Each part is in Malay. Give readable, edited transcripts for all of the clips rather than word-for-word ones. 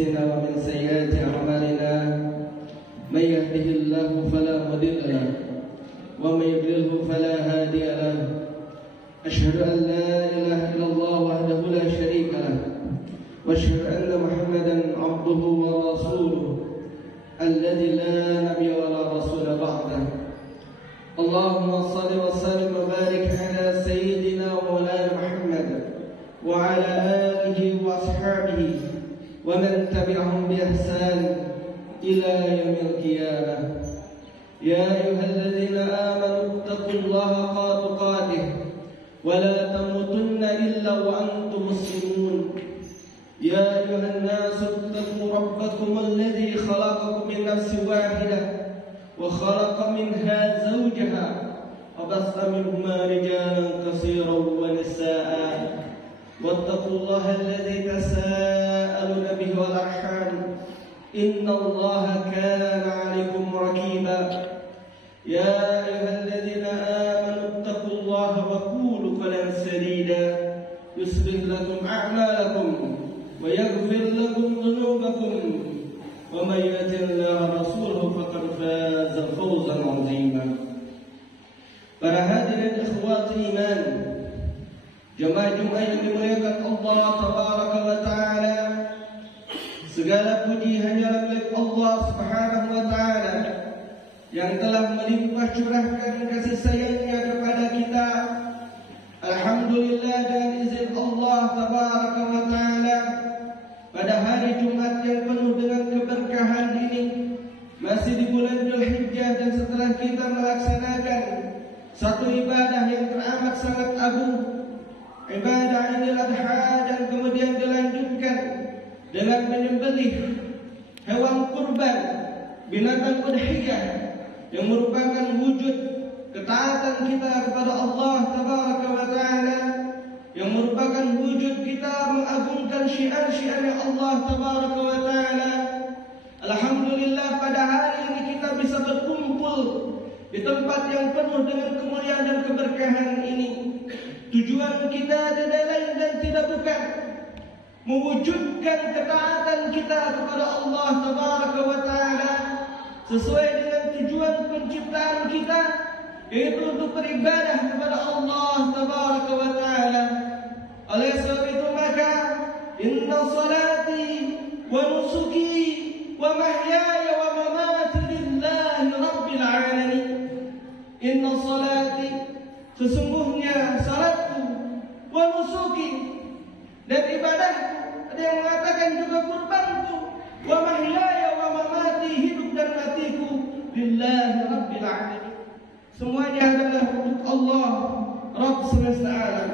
أنفسنا ومن سيئات أعمالنا من يهده الله فلا مضل له ومن يضلله فلا هادي له أشهد أن لا إله إلا الله وحده لا شريك له وأشهد أن محمدا عبده ورسوله الذي لا نبي ولا رسول بعده. اللهم صل وسلم وبارك على سيدنا ومولانا محمد وعلى آله وأصحابه ومن تبعهم بإحسان إلى يوم القيامة. يا أيها الذين آمنوا اتقوا الله حق تقاته ولا تموتن إلا وأنتم مسلمون. يا أيها الناس اتقوا ربكم الذي خلقكم من نفس واحدة وخلق منها زوجها وبث منهما رجالا كثيرا ونساء واتقوا الله الذي تساءلون به والأرحام إن الله كان عليكم رقيبا. يا أيها الذين آمنوا اتقوا الله وقولوا قولا سديدا يصلح لكم أعمالكم ويغفر لكم ذنوبكم ومن يطع الله ورسوله فقد فاز فوزا عظيما. Para hadirin ikhwati iman, jemaah Jumat yang dimuliakan Allah Tabaraka wa Ta'ala, segala puji hanyalah milik Allah Subhanahu wa Ta'ala yang telah melimpah curahkan kasih sayangnya kepada kita. Alhamdulillah, dengan izin Allah Tabaraka wa Ta'ala, pada hari Jumat yang penuh dengan keberkahan ini, masih di bulan Dzulhijjah, dan setelah kita melaksanakan satu ibadah yang teramat sangat agung, ibadah Idul Adha, dan kemudian dilanjutkan dengan menyembelih hewan kurban, binatang udhiyah, yang merupakan wujud ketaatan kita kepada Allah Tabaraka wa Ta'ala, yang merupakan wujud kita mengagungkan syiar-syiar Allah Tabaraka wa Ta'ala. Alhamdulillah, pada hari ini kita bisa berkumpul di tempat yang penuh dengan kemuliaan dan keberkahan ini. Tujuan kita tidak lain dan tidak bukan mewujudkan ketaatan kita kepada Allah Tabaraka wa Ta'ala sesuai dengan tujuan penciptaan kita, yaitu untuk beribadah kepada Allah Tabaraka wa Ta'ala. Oleh sebab itu maka inna salati wa nusuki wa mahyaya wa mamati lillahi rabbil alamin. Inna salati, sesungguhnya salatku, wa nusuki, dan ibadahku, ada yang mengatakan juga kurbanku, wa mahyaya wa mamati, hidup dan matiku, lillahi rabbil alamin, semuanya adalah untuk Allah Rabb semesta alam.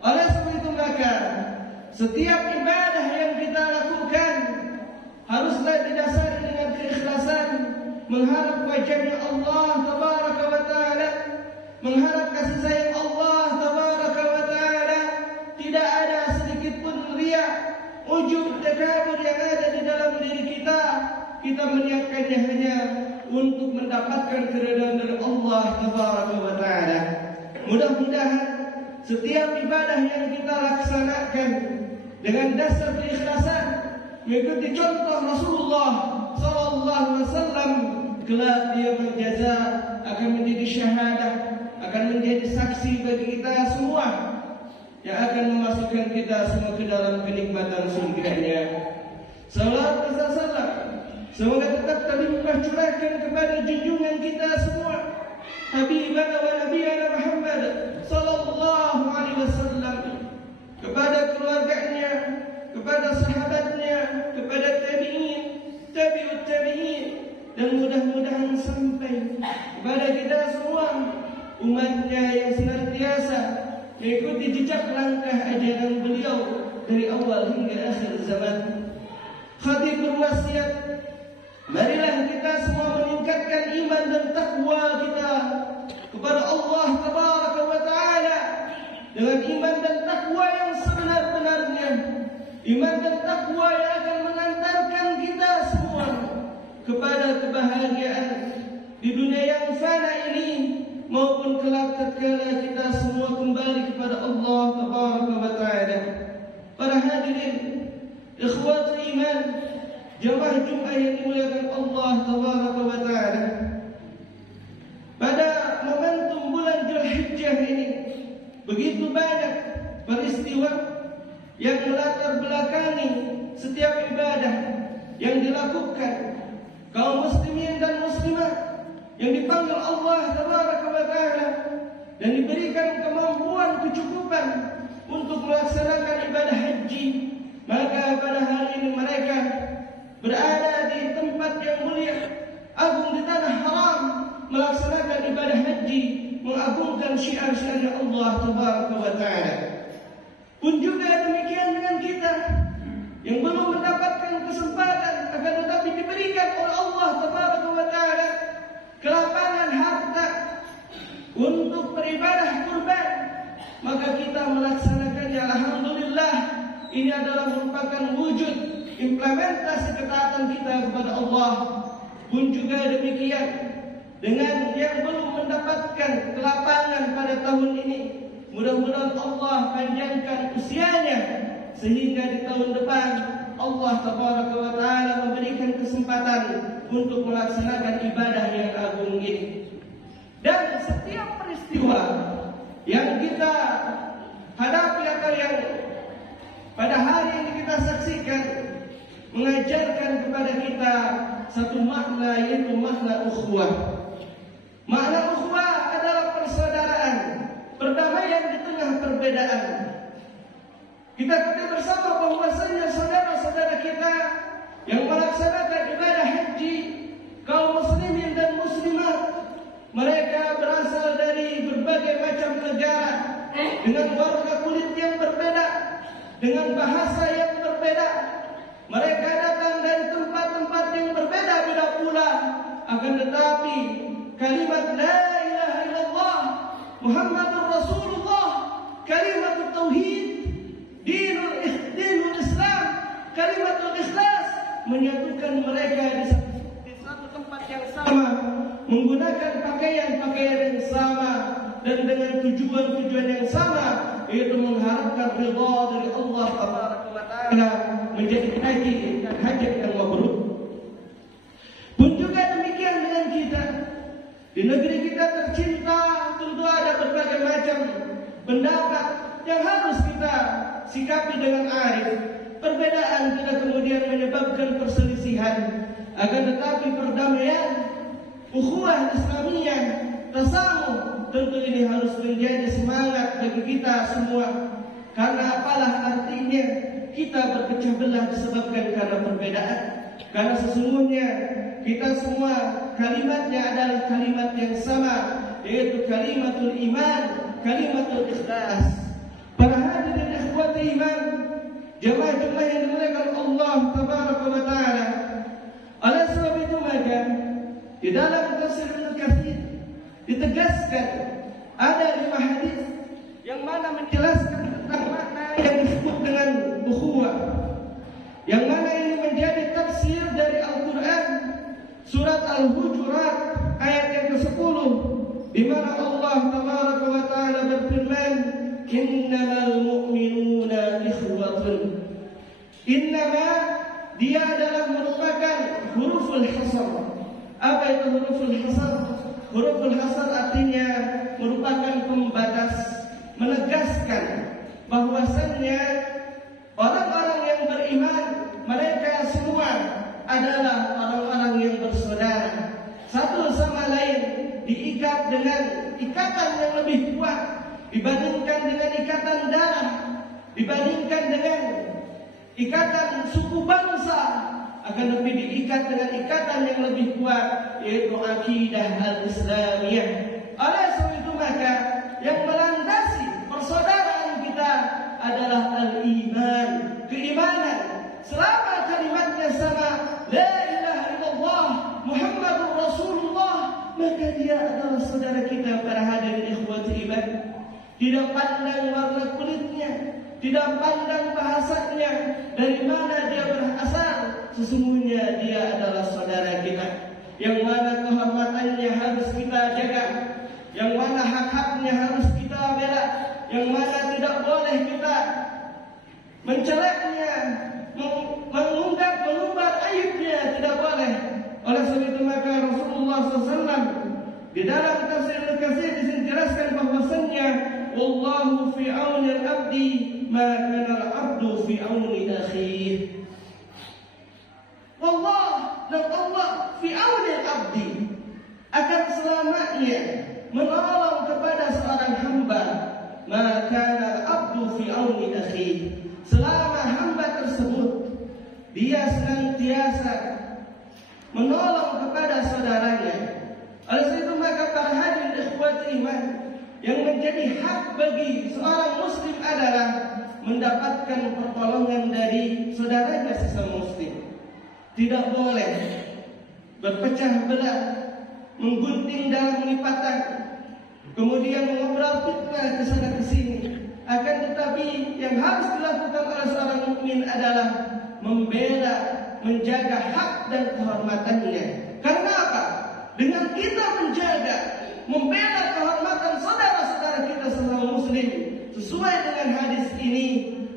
Oleh sebab itu maka setiap ibadah yang kita lakukan haruslah didasari dengan keikhlasan, mengharap wajahnya Allah Tabaraka wa Ta'ala, mengharap kasih sayang Allah Tabaraka wa Ta'ala. Tidak ada sedikit pun riya, ujub, takabur yang ada di dalam diri kita. Kita meniatkannya hanya untuk mendapatkan keridhaan dari Allah Tabaraka wa Ta'ala. Mudah-mudahan setiap ibadah yang kita laksanakan dengan dasar keikhlasan, mengikuti contoh Rasulullah sallallahu alaihi wasallam, kelak dia berjaza, akan menjadi syahadah, akan menjadi saksi bagi kita semua, yang akan memasukkan kita semua ke dalam kenikmatan surga-Nya. Salawat dan salam semoga tetap terlimpah curahkan kepada junjungan kita semua, Habibana wa Nabiyana Muhammad sallallahu alaihi wasallam, kepada keluarganya, kepada sahabatnya, kepada tabi'in, tabi'ut tabi'in, dan mudah-mudahan sampai kepada kita semua, umatnya yang senantiasa mengikuti jejak langkah ajaran beliau dari awal hingga akhir zaman. Khatib berwasiat, marilah kita semua meningkatkan iman dan takwa kita kepada Allah Tabaraka wa Ta'ala dengan iman dan takwa yang sebenar-benarnya, iman dan takwa yang akan mengantarkan kita semua kepada kebahagiaan di dunia yang fana ini maupun kelak tatkala kita semua kembali kepada Allah Tabaraka wa Ta'ala. Para hadirin, ikhwatul iman, jemaah Jumat yang dimuliakan Allah Tabaraka wa Ta'ala, pada momentum bulan Dzulhijjah ini begitu banyak peristiwa yang melatar belakangi setiap ibadah yang dilakukan kaum muslimin dan muslimat yang dipanggil Allah Tabaraka wa Ta'ala dan diberikan kemampuan kecukupan untuk melaksanakan ibadah haji. Maka pada hari ini mereka berada di tempat yang mulia, agung di tanah haram, melaksanakan ibadah haji, mengagungkan syiar-syiar Allah Tabaraka wa Ta'ala. Pun juga demikian dengan kita yang belum mendapatkan kesempatan, akan tetapi diberikan oleh Allah Tabaraka wa Ta'ala kelapangan harta untuk beribadah kurban, maka kita melaksanakannya. Alhamdulillah, ini adalah merupakan wujud implementasi ketaatan kita kepada Allah. Pun juga demikian dengan yang belum mendapatkan kelapangan pada tahun ini, mudah-mudahan Allah panjangkan usianya sehingga di tahun depan Allah Tabaraka wa Ta'ala memberikan kesempatan untuk melaksanakan ibadah yang agung ini. Dan setiap peristiwa yang kita hadapi atau yang pada hari ini kita saksikan mengajarkan kepada kita satu makna, yaitu makna ukhuwah. Makna ukhuwah adalah persaudaraan, perdamaian di tengah perbedaan. Kita ketahui bersama bahwasanya saudara-saudara kita yang melaksanakan ibadah haji, kaum muslimin dan muslimat, mereka berasal dari berbagai macam negara dengan warna kulit yang berbeda, dengan bahasa yang berbeda. Mereka datang dari tempat-tempat yang berbeda-beda pula, akan tetapi kalimat la ilaha illallah Muhammadur Rasulullah, kalimat tauhid, dinul Islam, kalimatul ikhlas menyatukan mereka di satu tempat yang sama, menggunakan pakaian-pakaian yang sama dan dengan tujuan-tujuan yang sama, yaitu mengharapkan ridha dari Allah Tabaraka wa Ta'ala, menjadi haji dan hajat yang mabrur. Pun juga demikian dengan kita. Di negeri kita tercinta tentu ada berbagai macam pendapat yang harus kita sikapi dengan arif. Perbedaan tidak kemudian menyebabkan perselisihan, akan tetapi perdamaian, ukhuwah Islamiyah, tasamuh, tentu ini harus menjadi semangat bagi kita semua. Karena apalah artinya kita berpecah belah disebabkan karena perbedaan. Karena sesungguhnya kita semua kalimatnya adalah kalimat yang sama, yaitu kalimatul iman, kalimatul ikhlas. Para hadirin ikhwati iman, jemaah-jemaah yang dimuliakan Allah Tabaraka wa Ta'ala, oleh sebab itu maka di dalam tafsir Ibnu Katsir ditegaskan ada 5 hadis yang mana menjelaskan tentang makna yang disebut dengan ukhuwah, yang mana ini menjadi tafsir dari Al-Quran surat Al-Hujurat ayat yang ke-10, di mana Allah Tabaraka wa Ta'ala berfirman, innamal mu'minuna ikhwatun. Innama dia adalah merupakan huruful hasar. Apa itu huruful hasar? Huruful hasar artinya merupakan pembatas, menegaskan bahwasannya orang-orang yang beriman, mereka semua adalah orang-orang yang bersaudara, satu sama lain diikat dengan ikatan yang lebih kuat dibandingkan dengan ikatan darah, dibandingkan dengan ikatan suku bangsa, akan lebih diikat dengan ikatan yang lebih kuat, yaitu akidah al-Islamiyah. Oleh sebab itu maka yang melandasi persaudaraan kita adalah al-iman, keimanan. Selama kalimatnya sama, la ilaha illallah Muhammadur Rasulullah, maka dia adalah saudara kita. Para hadirin ikhwati iman, tidak pandang warna kulitnya, tidak pandang bahasanya, dari mana dia berasal, sesungguhnya dia adalah saudara kita, yang mana kehormatannya harus kita jaga, yang mana hak-haknya harus kita bela, yang mana tidak boleh kita mencelaknya, mengumbar aib sebab itu maka Rasulullah SAW di dalam tafsir Al-Katsir dijelaskan bahwasanya wallahu fi auni al-abdi ma kana al-abdu fi auni akhih. Wallah, dan Allah fi auni al-abdi akan selamanya menolong kepada seorang hamba ma kana al-abdu fi auni akhih, selama hamba tersebut dia senantiasa menolong kepada saudaranya. Oleh sebab itu maka para hadirin ikhwati iman, yang menjadi hak bagi seorang muslim adalah mendapatkan pertolongan dari saudaranya sesama muslim. Tidak boleh berpecah belah, menggunting dalam lipatan, kemudian mengobrol fitnah ke sana ke sini. Akan tetapi yang harus dilakukan oleh seorang mukmin adalah membela, menjaga hak dan kehormatannya. Karena apa? Dengan kita menjaga, membela kehormatan saudara-saudara kita sesama muslim, sesuai dengan hadis ini,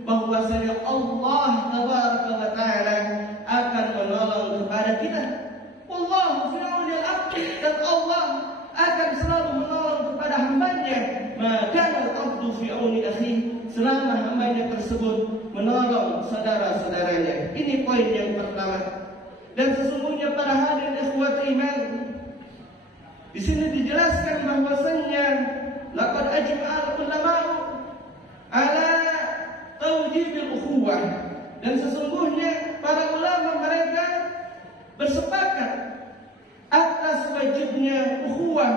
bahwasanya Allah tabaraka wa taala akan menolong kepada kita. Wallahu fi auni al-abdi, dan Allah akan selalu menolong kepada hambanya. Maka al-abdu fi auni akhi, selama hambanya tersebut menolong saudara-saudaranya. Ini poin yang pertama. Dan sesungguhnya para hadirin ikhwati iman, di sini dijelaskan bahwasanya laqad ajma'al ulama'u ala tawjibil ukhuwah, dan sesungguhnya para ulama mereka bersepakat atas wajibnya ukhuwah,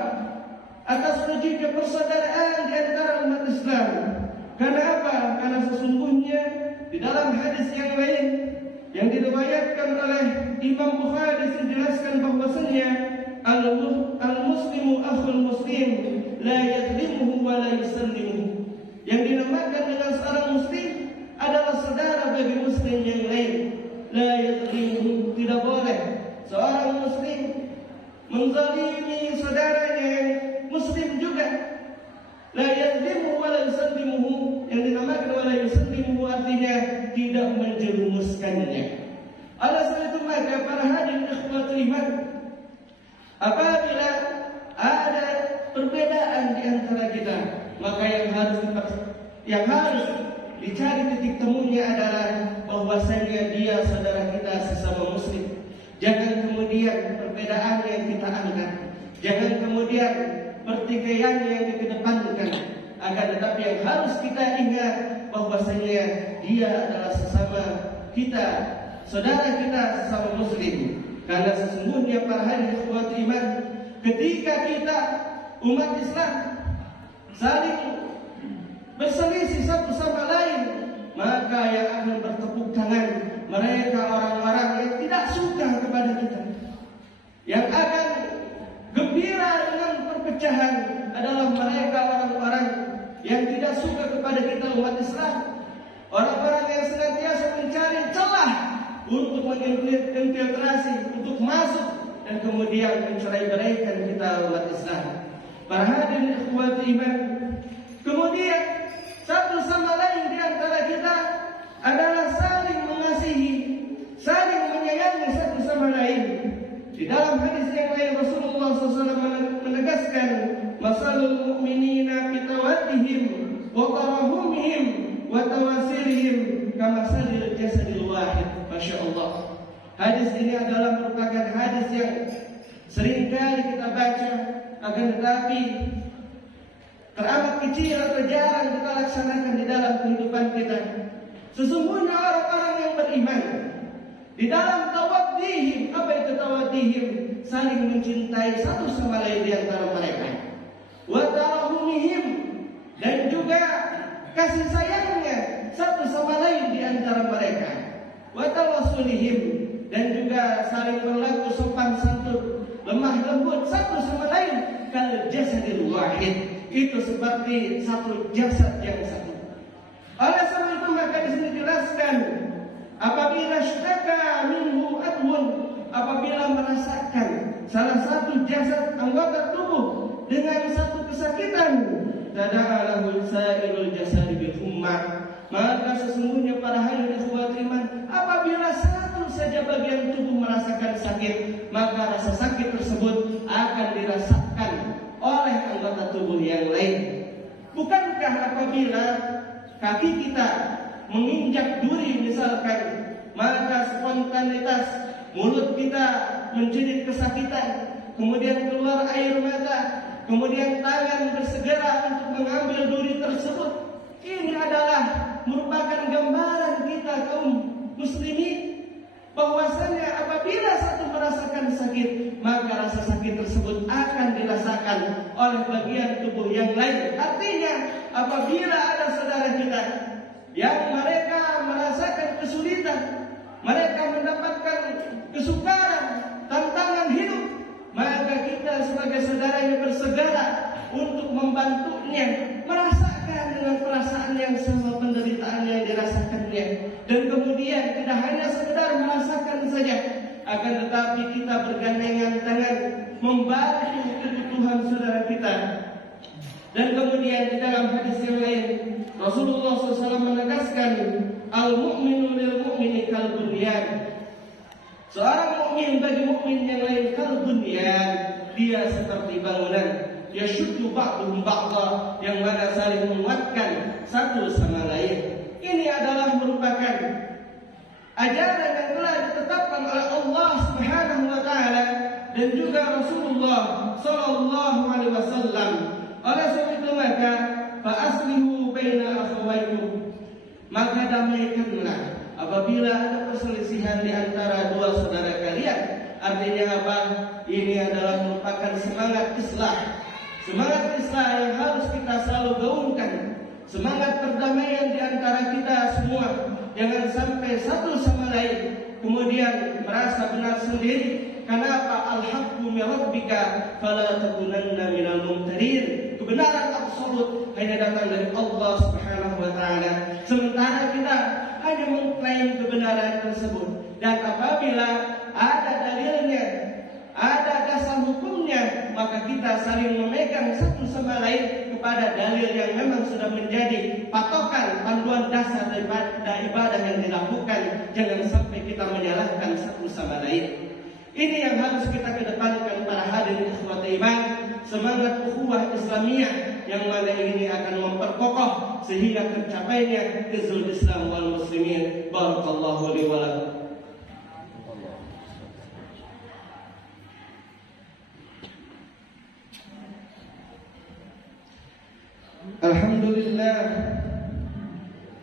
atas wajibnya persaudaraan di antara umat Islam. Karena apa? Karena sesungguhnya di dalam hadis yang lain yang diriwayatkan oleh Imam Bukhari dijelaskan bahwasanya al-muslimu akhul muslim la yadlimuhu wa la yusallimuhu. Yang dinamakan dengan seorang muslim adalah saudara bagi muslim yang lain. La yadlimuhu, tidak boleh seorang muslim menzalimi saudaranya yang muslim juga. La yadlimuhu wa la yusallimuhu, yang dinamakan wa la yusallimuhu artinya tidak menjerumuskannya. Oleh sebab itu maka para hadirin ikhwati iman, apabila ada perbedaan di antara kita, maka yang harus dicari titik temunya adalah bahwasanya dia saudara kita sesama muslim. Jangan kemudian perbedaan yang kita angkat, jangan kemudian pertikaian yang dikedepankan, akan tetapi yang harus kita ingat bahwasanya dia adalah sesama kita, saudara kita sesama muslim. Karena sesungguhnya para hadirin ikhwati iman, ketika kita umat Islam saling berselisih satu sama lain, maka yang akan bertepuk tangan mereka orang-orang yang tidak suka kepada kita. Yang akan gembira dengan perpecahan adalah mereka orang-orang yang tidak suka kepada kita umat Islam. Orang-orang yang senantiasa mencari celah untuk menginfiltrasi, untuk masuk dan kemudian mencerai-beraikan kita umat Islam. Para hadirin ikhwati iman, kemudian satu sama lain di antara kita adalah saling mengasihi, saling menyayangi satu sama lain. Di dalam hadis yang lain Rasulullah SAW menegaskan, masalul mu'minina bitawaddihim wa tarahumihim wa tawasilihim kamasalil jasadil wahid. Masya Allah. Hadis ini adalah merupakan hadis yang seringkali kita baca, akan tetapi teramat kecil atau jarang kita laksanakan di dalam kehidupan kita. Sesungguhnya orang-orang yang beriman di dalam tawaddihim, apa itu tawaddihim? Saling mencintai satu sama lain di antara mereka. Wa tarahumihim, dan juga kasih sayangnya satu sama lain di antara mereka. Wa tawassulihim, dan juga saling berlaku sopan santun, lemah lembut satu sama lain. Kal jasadil wahid, itu seperti satu jasad yang satu. Oleh sebab itu maka di sini dijelaskan, apabila syaka minhu adwun, apabila merasakan salah satu jasad anggota tubuh dengan satu kesakitan, tada'alahu sa'irul jasad bil ummah, maka sesungguhnya para hadirin ikhwati iman, apabila satu saja bagian tubuh merasakan sakit, maka rasa sakit tersebut akan dirasakan oleh anggota tubuh yang lain. Bukankah apabila kaki kita menginjak duri misalkan, maka spontanitas mulut kita menjerit kesakitan, kemudian keluar air mata, kemudian tangan bersegera untuk mengambil duri tersebut. Ini adalah merupakan gambaran kita kaum muslimin bahwasanya apabila satu merasakan sakit, maka rasa sakit tersebut akan dirasakan oleh bagian tubuh yang lain. Artinya apabila ada saudara kita yang mereka merasakan kesulitan, mereka mendapatkan kesukaran, tantangan hidup, maka kita sebagai saudaranya bersegera untuk membantunya merasakan dengan perasaan yang sama penderitaan yang dirasakannya. Dan kemudian tidak hanya sekedar merasakan saja, akan tetapi kita bergandengan tangan membantu kebutuhan saudara kita. Dan kemudian di dalam hadis yang lain Rasulullah SAW menegaskan, al-mu'minu lil-mu'mini kal-bunyan. Seorang mukmin bagi mukmin yang lain kal-bunyan, dia seperti bangunan, yashuddu ba'duhum ba'dha, yang mana saling menguatkan satu sama lain. Ini adalah merupakan ajaran yang telah ditetapkan oleh Allah Subhanahu wa taala dan juga Rasulullah sallallahu alaihi wasallam. Oleh sebab itu maka fa aslihu baina akhawaykum, maka damaikanlah apabila ada perselisihan di antara dua saudara kalian. Artinya apa? Ini adalah merupakan semangat islah. Semangat islah yang harus kita selalu gaungkan. Semangat perdamaian di antara kita semua. Jangan sampai satu sama lain kemudian merasa benar sendiri. Kenapa? Al-haqqu min rabbika fala takunanna minal mumtarin. Kebenaran absolut hanya datang dari Allah Subhanahu wa taala. Sementara kita hanya mengklaim kebenaran tersebut. Dan apabila ada dalilnya, ada dasar hukumnya, maka kita saling memegang satu sama lain kepada dalil yang memang sudah menjadi patokan, panduan dasar daripada ibadah yang dilakukan. Jangan sampai kita menyalahkan satu sama lain. Ini yang harus kita kedepankan para hadirin ikhwati iman. Semangat ukhuwah Islamiyah yang mana ini akan memperkokoh sehingga tercapainya izul Islam wal muslimin. Barakallahu li wa lakum. Alhamdulillah,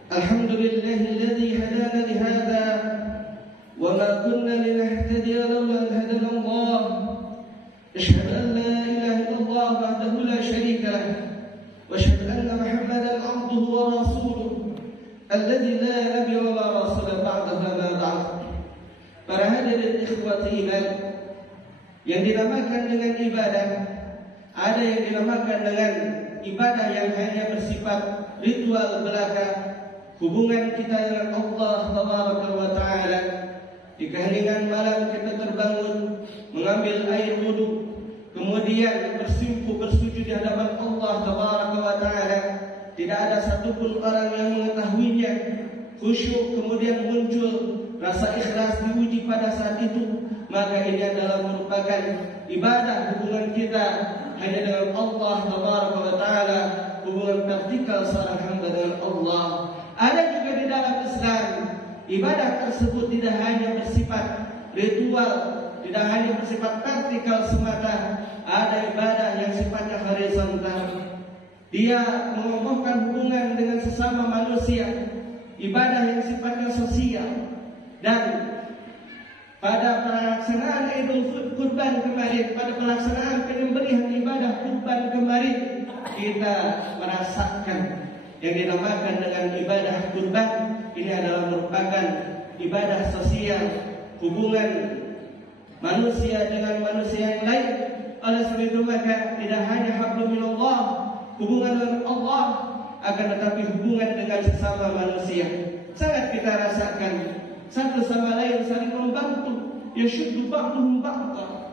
alhamdulillahilladzi hadana li hadza wa ma kunna linahtadiya lawla an hadana Allah. Asyhadu an la ilaha illallah wahdahu la syarika lah wa asyhadu anna Muhammadan 'abduhu wa rasuluhu alladzi la nabiyya wa la rasula ba'dahu ma ba'd. Para hadirin ikhwati iman yang dinamakan dengan ibadah, ada yang dinamakan dengan ibadah yang hanya bersifat ritual belaka, hubungan kita dengan Allah Tabaraka wa Ta'ala. Di keheningan malam kita terbangun, mengambil air wudu, kemudian bersimpuh bersujud di hadapan Allah Tabaraka wa Ta'ala. Tidak ada satupun orang yang mengetahuinya. Khusyuk kemudian muncul, rasa ikhlas diuji pada saat itu. Maka ini adalah merupakan ibadah hubungan kita hanya dengan Allah Tabaraka wa Ta'ala, hubungan vertikal seorang hamba dengan Allah. Ada juga di dalam Islam, ibadah tersebut tidak hanya bersifat ritual, tidak hanya bersifat vertikal semata. Ada ibadah yang sifatnya horizontal. Dia mengokohkan hubungan dengan sesama manusia. Ibadah yang sifatnya sosial. Dan pada pelaksanaan Idul Kurban kemarin, pada pelaksanaan penyembelihan ibadah kurban kemarin, kita merasakan yang dinamakan dengan ibadah kurban. Ini adalah merupakan ibadah sosial, hubungan manusia dengan manusia yang lain. Oleh sebab itu maka tidak hanya hablum minallah, hubungan dengan Allah, akan tetapi hubungan dengan sesama manusia. Sangat kita rasakan satu sama lain saling membantu. Yashuddu ba'duhum ba'dha.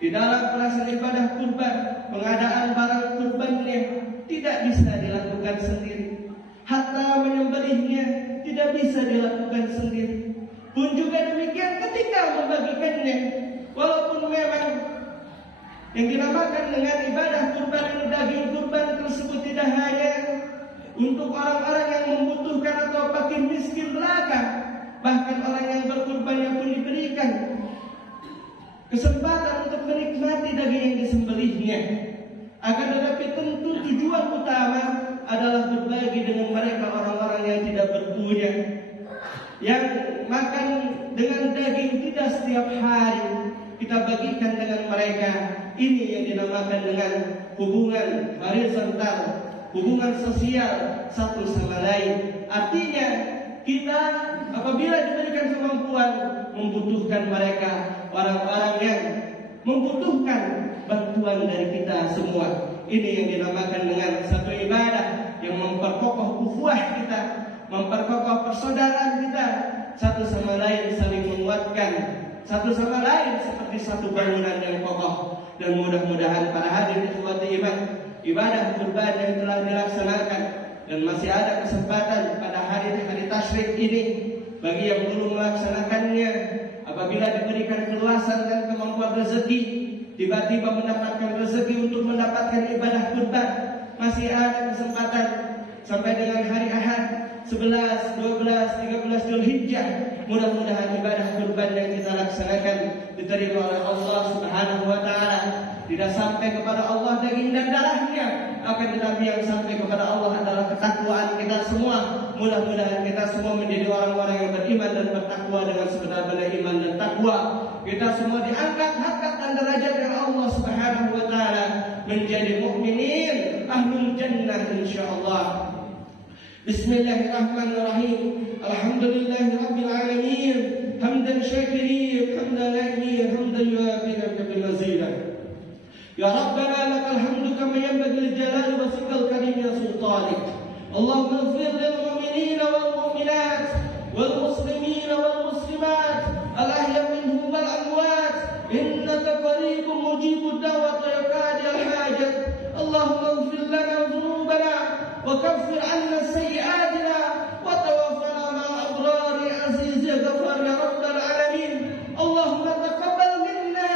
Di dalam pelaksanaan ibadah kurban, pengadaan barang kurbannya tidak bisa dilakukan sendiri. Hatta menyembelihnya tidak bisa dilakukan sendiri. Pun juga demikian ketika membagi Yang dinamakan dengan ibadah kurban ini, daging kurban tersebut tidak hanya untuk orang-orang yang membutuhkan atau fakir miskin belaka, bahkan orang yang berkurbannya pun diberikan kesempatan untuk menikmati daging yang disembelihnya. Akan tetapi tentu tujuan utama adalah berbagi dengan mereka orang-orang yang tidak berpunya, yang makan dengan daging tidak setiap hari, kita bagikan dengan mereka. Ini yang dinamakan dengan hubungan horizontal, hubungan sosial satu sama lain. Artinya kita apabila diberikan kemampuan membutuhkan mereka, orang-orang yang membutuhkan bantuan dari kita semua. Ini yang dinamakan dengan satu ibadah yang memperkokoh ukhuwah kita, memperkokoh persaudaraan kita, satu sama lain saling menguatkan, satu sama lain seperti satu bangunan yang kokoh. Dan mudah-mudahan para hadirin ikhwati iman, ibadah kurban yang telah dilaksanakan dan masih ada kesempatan pada hari-hari tasyrik ini bagi yang belum melaksanakannya, apabila diberikan keluasan dan kemampuan rezeki, tiba-tiba mendapatkan rezeki untuk mendapatkan ibadah kurban, masih ada kesempatan sampai dengan hari Ahad 11, 12, 13 Dzulhijjah. Mudah-mudahan ibadah kurban yang kita laksanakan diterima oleh Allah Subhanahu wa taala. Tidak sampai kepada Allah daging dan darahnya, akan tetapi yang sampai kepada Allah adalah ketakwaan kita semua. Mudah-mudahan kita semua menjadi orang-orang yang beriman dan bertakwa dengan sebenar-benar iman dan takwa. Kita semua diangkat harkat dan derajat oleh Allah Subhanahu wa taala menjadi mukminin ahlul jannah insyaallah. Bismillahirrahmanirrahim. Alhamdulillahirabbil alamin. Hamdan syakirin, hamdan lahiyin, hamdan yuafi'u bil mazida. Ya Rabbana lakal hamdu kama yanbaghi lil jalali wa wajhikal karim ya sultanik. Allahumma ighfir lil mu'minina wal mu'minat wal muslimina wal muslimat al ahya minhum wal amwat innaka qaribun mujibud da'wat wa yaqadil hajat. Allahumma ighfir lana dhunubana wa kaffir 'anna sayyi'atina wa tawaffana ma'al abrar ya aziz ya ghafar ya rabbal alamin. Allahumma taqabbal minna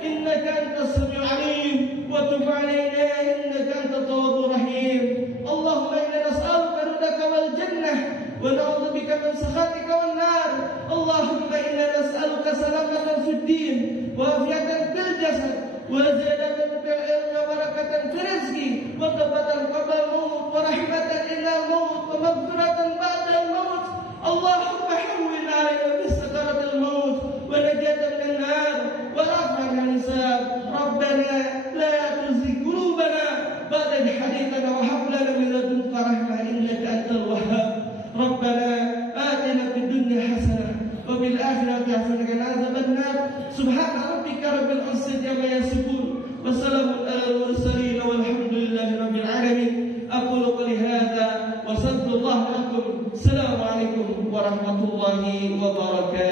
innaka antas samiul alim wa tub 'alaina innaka antat tawwabur rahim. Allahumma inna nas'aluka ridaka wal jannah wa na'udzu bika min sakhatika wan nar. Allahumma inna nas'aluka salamatan fid din wa afiyatan fil jasad wa ziyadatan fil ilmi wa barakatan fil rizqi wa tawbatan qabla al-maut wa rahmatan ila al-maut wa maghfiratan ba'da al-maut. Allahumma hawwin 'alaina bis sakaratil maut wa najatan minan nar wa raf'an 'anil hisab. Rabbana la tuzigh qulubana ba'da idh hadaytana wa hab lana min ladunka rahmah innaka antal wahhab. Rabbana atina fid dunya hasanah wa bil akhirati hasanah wa qina adzaban nar. Subhana rabbika rabbil izzati amma yasifun wa salamun alal mursalin walhamdulillahi rabbil alamin. Aqulu qali hadza wa sallallahu lakum. Assalamu alaikum warahmatullahi wabarakatuh.